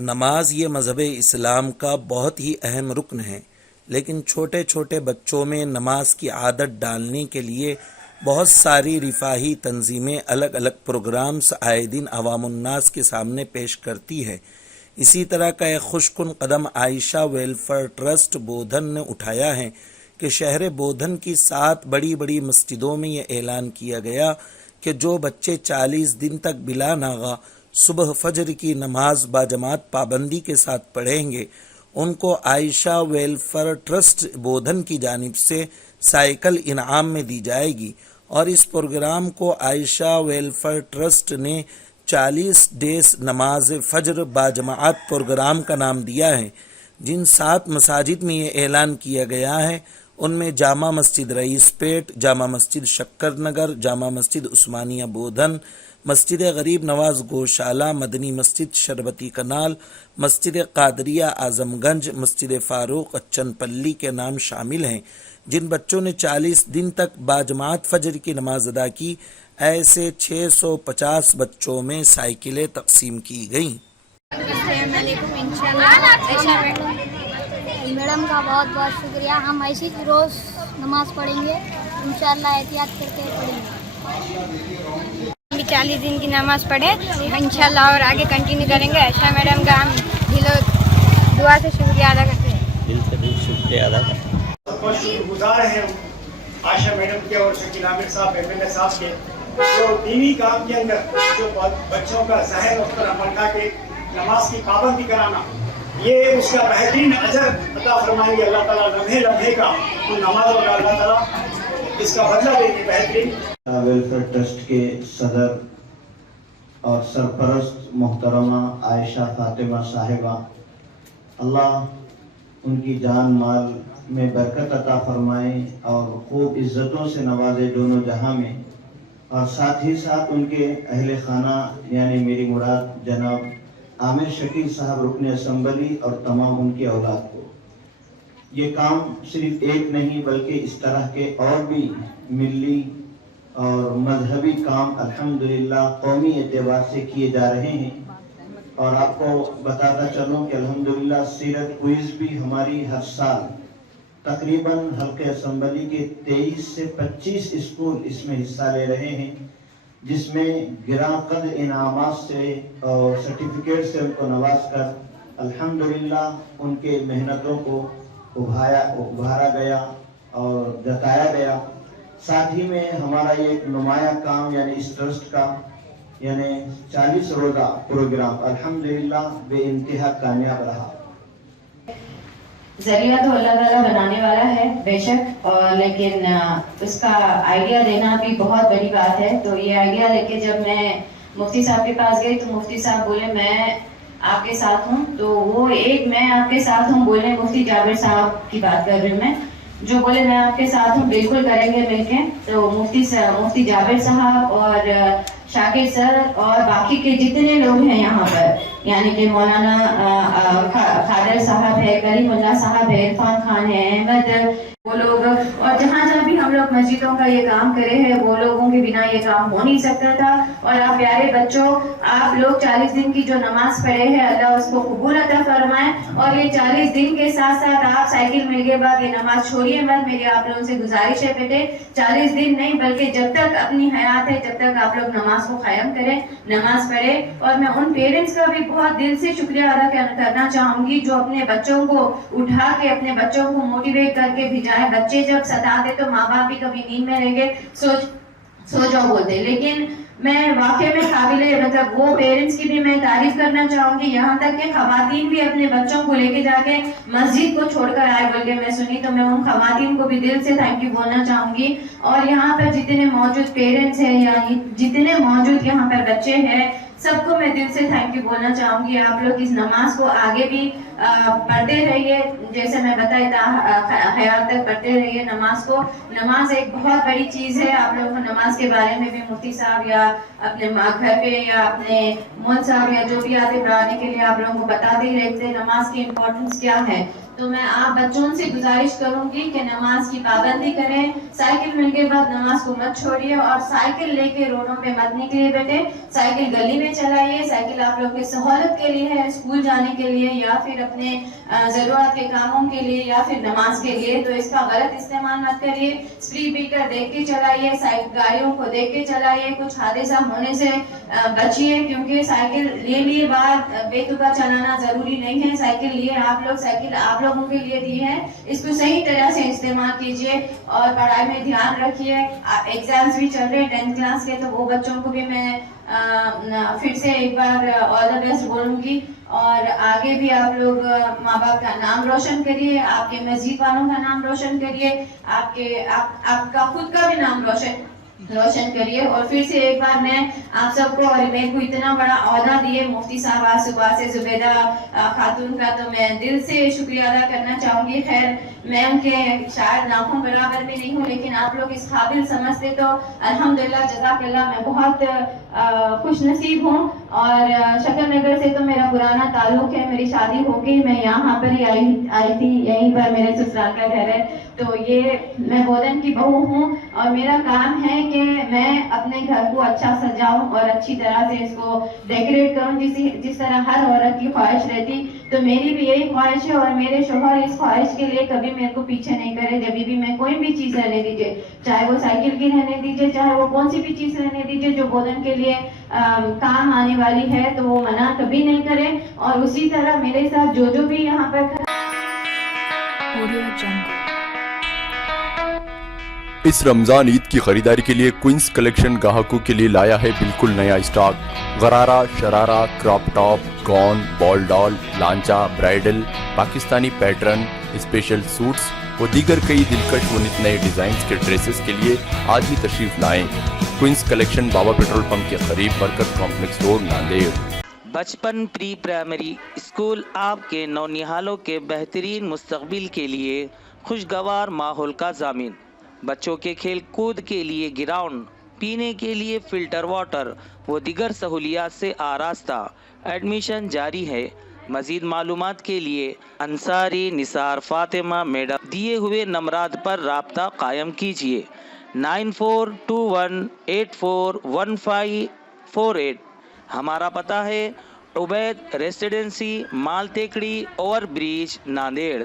نماز یہ مذہب اسلام کا بہت ہی اہم رکن ہے، لیکن چھوٹے چھوٹے بچوں میں نماز کی عادت ڈالنے کے لیے بہت ساری رفاہی تنظیمیں الگ الگ پروگرامز آئے دن عوام الناس کے سامنے پیش کرتی ہے۔ اسی طرح کا ایک خوش کن قدم عائشہ ویلفیئر ٹرسٹ بودھن نے اٹھایا ہے کہ شہر بودھن کی 7 بڑی بڑی مسجدوں میں یہ اعلان کیا گیا کہ جو بچے 40 دن تک بلا ناغہ صبح فجر کی نماز باجماعت پابندی کے ساتھ پڑھیں گے، ان کو عائشہ ویلفیئر ٹرسٹ بودھن کی جانب سے سائیکل انعام میں دی جائے گی۔ اور اس پروگرام کو عائشہ ویلفیئر ٹرسٹ نے 40 ڈیز نماز فجر باجماعت پروگرام کا نام دیا ہے۔ جن 7 مساجد میں یہ اعلان کیا گیا ہے ان میں جامع مسجد رئیس پیٹ، جامع مسجد شکر نگر، جامع مسجد عثمانیہ بودھن، مسجد غریب نواز گوشالہ، مدنی مسجد شربتی کنال، مسجد قادریہ اعظم گنج، مسجد فاروق اچن پلی کے نام شامل ہیں۔ جن بچوں نے 40 دن تک باجماعت فجر کی نماز ادا کی، ایسے 650 بچوں میں سائیکلیں تقسیم کی گئیں۔ السلام علیکم۔ انشاءاللہ میڈم کا بہت بہت شکریہ۔ ہم ایسی روز نماز پڑھیں گے، انشاءاللہ احتیاط کر کے پڑھیں گے۔ 40 دن کی نماز پڑھیں انشاءاللہ اور آگے کنٹینیو کریں گے۔ عائشہ میڈم کا ہم دعا سے شکریہ ادا کرتے ہیں، دل سے بھی شکریہ ادا کرتے ہیں۔ بہت شکر گزار ہیں عائشہ میڈم کے اور شکیل عامر صاحب MLA صاحب کے، جو دینی کام کے اندر جو بچوں کا ذہن اس پر عمل کر کے نماز کی پابندی کرانا، یہ اس کا بہترین اجر عطا فرمائیں گے اللہ تعالیٰ۔ لمحے لمحے کا تو نماز کا اللہ تعالیٰ اس کا بدلہ دیں گے بہترین۔ ویلفیئر ٹرسٹ کے صدر اور سرپرست محترمہ عائشہ فاطمہ صاحبہ، اللہ ان کی جان مال میں برکت عطا فرمائے اور خوب عزتوں سے نوازے دونوں جہاں میں، اور ساتھ ہی ساتھ ان کے اہل خانہ یعنی میری مراد جناب عامر شکیل صاحب رکن اسمبلی اور تمام ان کی اولاد کو۔ یہ کام صرف ایک نہیں بلکہ اس طرح کے اور بھی ملی اور مذہبی کام الحمدللہ قومی اعتبار سے کیے جا رہے ہیں۔ اور آپ کو بتاتا چلوں کہ الحمدللہ سیرت کوئز بھی ہماری ہر سال تقریباً حلقہ اسمبلی کے 23 سے 25 اسکول اس میں حصہ لے رہے ہیں، جس میں گراں قدر انعامات سے اور سرٹیفکیٹ سے ان کو نواز کر الحمدللہ ان کے محنتوں کو ابھارا گیا اور جتایا گیا۔ ساتھ ہی میں ہمارا یہ ایک نمایاں کام یعنی اس ٹرسٹ کا یعنی 40 روزہ پروگرام الحمدللہ بے انتہا کامیاب رہا۔ ذریعہ تو اللہ تعالیٰ بنانے والا ہے بے شک، اور لیکن اس کا آئیڈیا دینا بھی بہت بڑی بات ہے۔ تو یہ آئیڈیا لے کے جب میں مفتی صاحب کے پاس گئی تو مفتی صاحب بولے میں آپ کے ساتھ ہوں۔ تو وہ ایک میں آپ کے ساتھ ہوں بولے مفتی جابر صاحب کی بات کر رہی ہوں میں، جو بولے میں آپ کے ساتھ ہوں، بالکل کریں گے مل کے۔ تو مفتی جابر صاحب اور شاکر سر اور باقی کے جتنے لوگ ہیں یہاں پر، یعنی کہ مولانا خادر صاحب ہے، کریم اللہ صاحب ہے، عرفان خان ہے، احمد، وہ لوگ، اور جہاں جہاں بھی ہم لوگ مسجدوں کا یہ کام کرے ہیں وہ لوگوں کے بنا یہ کام ہو نہیں سکتا تھا۔ اور آپ پیارے بچوں، آپ لوگ 40 دن کی جو نماز پڑھے ہیں اللہ اس کو قبول عطا فرمائے، اور یہ 40 دن کے ساتھ ساتھ آپ سائیکل مل کے بعد یہ نماز چھوڑیے مت۔ میری آپ لوگوں سے گزارش ہے بیٹے، 40 دن نہیں بلکہ جب تک اپنی حیات ہے جب تک آپ لوگ نماز کو قائم کریں، نماز پڑھیں۔ اور میں ان پیرنٹس کا بھی بہت دل سے شکریہ ادا کرنا چاہوں گی جو اپنے بچوں کو اٹھا کے اپنے بچوں کو موٹیویٹ کر کے بھیجائے۔ بچے جب ستاتے تو ماں باپ بھی کبھی نیند میں رہ گئے سو جاؤ بولتے، لیکن میں واقعی میں قابل مطلب وہ پیرنٹس کی بھی میں تعریف کرنا چاہوں گی، یہاں تک کہ خواتین بھی اپنے بچوں کو لے کے جا کے مسجد کو چھوڑ کر آئے بول کے میں سنی، تو میں ان خواتین کو بھی دل سے تھینک یو بولنا چاہوں گی۔ اور یہاں پر جتنے موجود پیرنٹس ہیں یا جتنے موجود یہاں پر بچے ہیں سب کو میں دل سے تھینک یو بولنا چاہوں گی۔ آپ لوگ اس نماز کو آگے بھی پڑھتے رہیے، جیسے میں بتایا خیال تک پڑھتے رہیے نماز کو۔ نماز ایک بہت بڑی چیز ہے۔ آپ لوگوں کو نماز کے بارے میں بھی مفتی صاحب یا اپنے گھر پہ یا اپنے مول صاحب یا جو بھی آتے پڑھانے کے لیے آپ لوگوں کو بتاتے ہی رہتے ہیں نماز کی امپورٹنس کیا ہے۔ تو میں آپ بچوں سے گزارش کروں گی کہ نماز کی پابندی کریں، سائیکل ملنے کے بعد نماز کو مت چھوڑیے، اور سائیکل لے کے روڈوں پہ مت نکلیے بیٹے، سائیکل گلی میں چلائیے، سائیکل آپ لوگ کی سہولت کے لیے ہے، اسکول جانے کے لیے یا پھر اپنے ضرورت کے کاموں کے لیے یا پھر نماز کے لیے، تو اس کا غلط استعمال مت کریے، اسپیڈ بریکر دیکھ کے چلائیے، گاڑیوں کو دیکھ کے چلائیے، کچھ حادثہ ہونے سے بچیے، کیونکہ سائیکل لے لیے بعد بے تکا چلانا ضروری نہیں ہے، سائیکل لیے آپ لوگ، سائیکل آپ لوگوں کے لیے دی ہے، اس کو صحیح طرح سے استعمال کیجیے اور پڑھائی میں دھیان رکھیے۔ ایگزامز بھی چل رہے ہیں 10th کلاس کے، تو وہ بچوں کو بھی میں پھر سے ایک بار آل دا بیسٹ بولوں گی، اور آگے بھی آپ لوگ ماں باپ کا نام روشن کریے، آپ کے مسجد والوں کا نام روشن کریے، آپ کا خود کا بھی نام روشن کریے۔ اور پھر سے ایک بار میں آپ سب کو، اور میرے کو اتنا بڑا عہدہ دیے مفتی صاحب آج صبح سے زبیدہ خاتون کا، تو میں دل سے شکریہ ادا کرنا چاہوں گی۔ خیر میں ان کے شاید ناخن برابر میں نہیں ہوں، لیکن آپ لوگ اس قابل سمجھتے تو الحمدللہ جزاک اللہ، میں بہت خوش نصیب ہوں۔ اور شکر نگر سے تو میرا پرانا تعلق ہے، میری شادی ہو گئی، میں یہاں پر ہی آئی تھی، یہیں پر میرے سسرال کا گھر ہے، تو یہ میں بودن کی بہو ہوں، اور میرا کام ہے کہ میں اپنے گھر کو اچھا سجاؤں اور اچھی طرح سے اس کو ڈیکوریٹ کروں، جس طرح ہر عورت کی خواہش رہتی، تو میری بھی یہی خواہش ہے، اور میرے شوہر اس خواہش کے لیے کبھی میرے کو پیچھے نہیں کرے، جب بھی میں کوئی بھی چیز رہنے دیجیے، چاہے وہ سائیکل کی رہنے دیجیے، چاہے وہ کون سی بھی چیز رہنے دیجیے جو بودن کے لیے کام آنے والی ہے، تو وہ منع کبھی نہیں کرے۔ اور اسی طرح میرے ساتھ جو بھی یہاں پر اس رمضان عید کی خریداری کے لیے کوئنس کلیکشن گاہکوں کے لیے لایا ہے بالکل نیا stock. Gharara, sharara, crop top, gown, بال ڈال، لانچا، bridal, Pakistani pattern, special suits و دیگر کئی دلکش و نت نئے ڈیزائنز کے ڈریسز کے لیے آج ہی تشریف لائیں۔ کوئنس کلیکشن بابا پیٹرول پمپ کے قریب برکت کمپلیکس روڈ، ناندیڑ۔ بچپن پری پرائمری اسکول آپ کے نونہالوں کے بہترین مستقبل کے لیے خوشگوار ماحول کا ضامن۔ بچوں کے کھیل کود کے لیے گراؤنڈ، پینے کے لیے فلٹر واٹر و دیگر سہولیات سے آراستہ۔ ایڈمیشن جاری ہے۔ مزید معلومات کے لیے انصاری نثار فاطمہ میڈم دیے ہوئے نمبرات پر رابطہ قائم کیجیے۔ 9421841548۔ ہمارا پتہ ہے عبید ریسیڈنسی، مال تیکڑی، اوور بریج، ناندیڑ۔